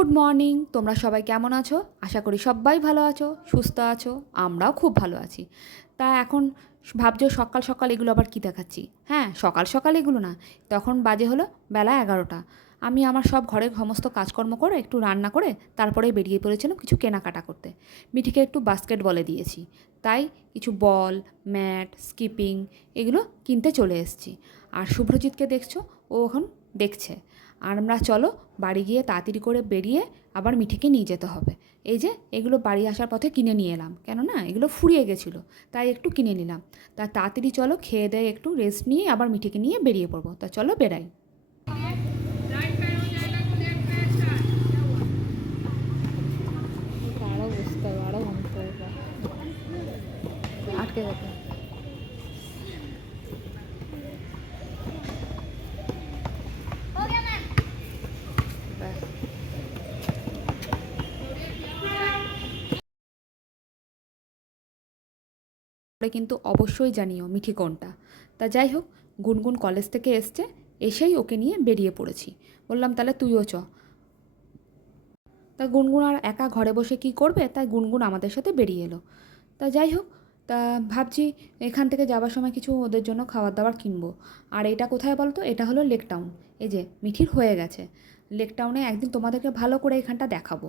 Good morning. তোমরা সবাই কেমন আছো? আশা করি সবাই ভালো আছো, সুস্থ আছো। আমরাও খুব ভালো আছি। তা এখন ভাবছো সকাল সকাল এগুলো আবার কী দেখাচ্ছি? হ্যাঁ, সকাল সকাল এগুলো না, তখন বাজে হলো বেলা 11টা। আমি আমার সব ঘরের সমস্ত কাজকর্ম করে একটু রান্না করে তারপরে বেরিয়ে পড়েছিলাম কিছু কেনাকাটা করতে। মিঠিকে একটু বাস্কেট বলে দিয়েছি, তাই কিছু বল, ম্যাট, স্কিপিং এগুলো কিনতে চলে এসেছি। আর শুভ্রজিৎকে দেখছো, ও এখন দেখছে। আর আমরা চলো বাড়ি গিয়ে তাড়াতাড়ি করে বেরিয়ে আবার মিঠিকে নিয়ে যেতে হবে। এই যে এগুলো বাড়ি আসার পথে কিনে নিয়ে এলাম, কেননা এগুলো ফুরিয়ে গেছিলো, তাই একটু কিনে নিলাম। তা তাড়াতাড়ি চলো খেয়ে দেয়ে একটু রেস্ট নিয়ে আবার মিঠিকে নিয়ে বেরিয়ে পড়বো। তা চলো বেরাই। আরও বুঝতে হবে, আরও ভাঙতে হবে, আটকে যাবে। কিন্তু অবশ্যই জানিও মিঠি কোনটা। তা যাই হোক, গুনগুন কলেজ থেকে এসছে, এসেই ওকে নিয়ে বেরিয়ে পড়েছি। বললাম তাহলে তুইও চ। তা গুনগুন আর একা ঘরে বসে কি করবে, তাই গুনগুন আমাদের সাথে বেরিয়ে এলো। তা যাই হোক, তা ভাবছি এখান থেকে যাওয়ার সময় কিছু ওদের জন্য খাবার দাবার কিনবো। আর এটা কোথায় বলতো? এটা হলো লেক টাউন। এই যে মিঠির হয়ে গেছে। লেক টাউনে একদিন তোমাদেরকে ভালো করে এখানটা দেখাবো।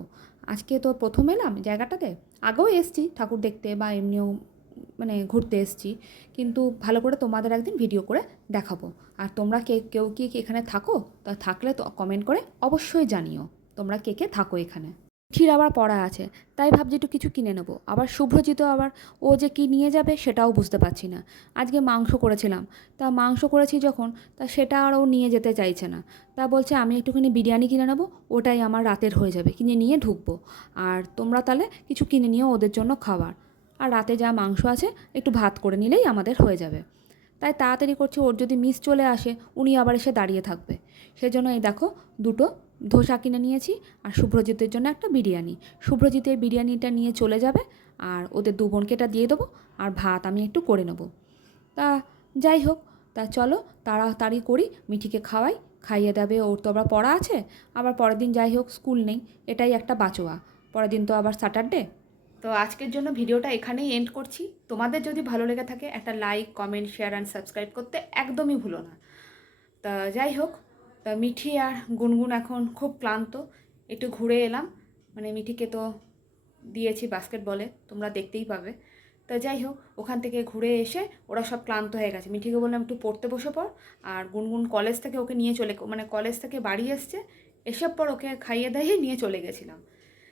আজকে তো প্রথম এলাম জায়গাটাতে, আগেও এসছি ঠাকুর দেখতে বা এমনিও মানে ঘুরতে এসছি, কিন্তু ভালো করে তোমাদের একদিন ভিডিও করে দেখাবো। আর তোমরা কেউ কি এখানে থাকো? তা থাকলে তো কমেন্ট করে অবশ্যই জানিও তোমরা কে কে থাকো এখানে। মিঠির আবার পড়া আছে, তাই ভাবছি একটু কিছু কিনে নেবো। আবার শুভ্রজিৎ আবার ও যে কি নিয়ে যাবে সেটাও বুঝতে পারছি না। আজকে মাংস করেছিলাম, তা মাংস করেছি যখন, তা সেটা আর ও নিয়ে যেতে চাইছে না। তা বলছে আমি একটুখানি বিরিয়ানি কিনে নেবো, ওটাই আমার রাতের হয়ে যাবে, কিনে নিয়ে ঢুকবো। আর তোমরা তাহলে কিছু কিনে নিও ওদের জন্য খাবার। আর রাতে যা মাংস আছে একটু ভাত করে নিলেই আমাদের হয়ে যাবে। তাই তাড়াতাড়ি করছি, ওর যদি মিস চলে আসে উনি আবার এসে দাঁড়িয়ে থাকবে। সেজন্য এই দেখো দুটো ধোসা কিনে নিয়েছি, আর শুভ্রজিতের জন্য একটা বিরিয়ানি। শুভ্রজিতের বিরিয়ানিটা নিয়ে চলে যাবে, আর ওদের দু বোনকে এটা দিয়ে দেবো। আর ভাত আমি একটু করে নেব। তা যাই হোক, তা চলো তাড়াতাড়ি করি, মিঠিকে খাওয়াই, খাইয়ে দেবে। ওর তো আবার পড়া আছে, আবার পরের দিন যাই হোক স্কুল নেই, এটাই একটা বাঁচোয়া। পরের দিন তো আবার স্যাটারডে। তো আজকের জন্য ভিডিওটা এখানেই এন্ড করছি। তোমাদের যদি ভালো লেগে থাকে একটা like, comment, share and subscribe করতে একদমই ভুলো না। তা যাই হোক, তা মিঠি আর গুনগুন এখন খুব ক্লান্ত। একটু ঘুরে এলাম, মানে মিঠিকে তো দিয়েছি বাস্কেটবলে, তোমরা দেখতেই পাবে। তা যাই হোক, ওখান থেকে ঘুরে এসে ওরা সব ক্লান্ত হয়ে গেছে। মিঠিকে বললাম একটু পড়তে বসে পড়। আর গুনগুন কলেজ থেকে ওকে নিয়ে মানে কলেজ থেকে বাড়ি এসছে, এসব পর ওকে খাইয়ে দাইয়ে নিয়ে চলে গেছিলাম।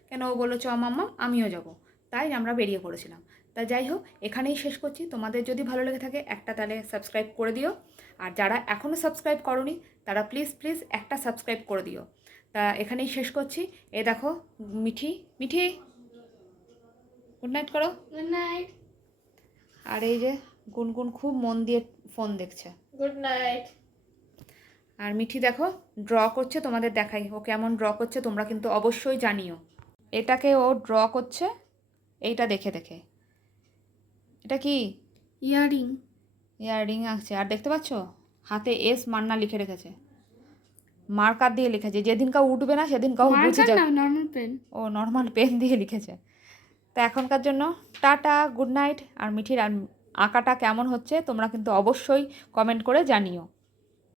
কেন ও বললো চ মাম্মা আমিও যাব, তাই আমরা বেরিয়ে পড়েছিলাম। তা যাই হোক, এখানেই শেষ করছি। তোমাদের যদি ভালো লেগে থাকে একটা তাহলে সাবস্ক্রাইব করে দিও। আর যারা এখনও সাবস্ক্রাইব করোনি তারা প্লিজ প্লিজ একটা সাবস্ক্রাইব করে দিও। তা এখানেই শেষ করছি। এ দেখো মিঠি, মিঠি গুড নাইট করো। Good night. আর এই যে গুনগুন খুব মন দিয়ে ফোন দেখছে। Good night. আর মিঠি দেখো ড্র করছে, তোমাদের দেখাই ও কেমন ড্র করছে, তোমরা কিন্তু অবশ্যই জানিও। এটাকে ও ড্র করছে এইটা দেখে দেখে। এটা কি? ইয়ারিং। ইয়াররিং আছে। আর দেখতে পাচ্ছ হাতে এস মান্না লিখে রেখেছে, মার্কার দিয়ে লিখেছে। যেদিনকাও উঠবে না সেদিনকাও বুঝে মার্কার না, যাবে। Normal pen. ও নর্মাল পেন দিয়ে লিখেছে। তা এখনকার জন্য টাটা, গুড নাইট। আর মিঠির আঁকাটা কেমন হচ্ছে তোমরা কিন্তু অবশ্যই কমেন্ট করে জানিও।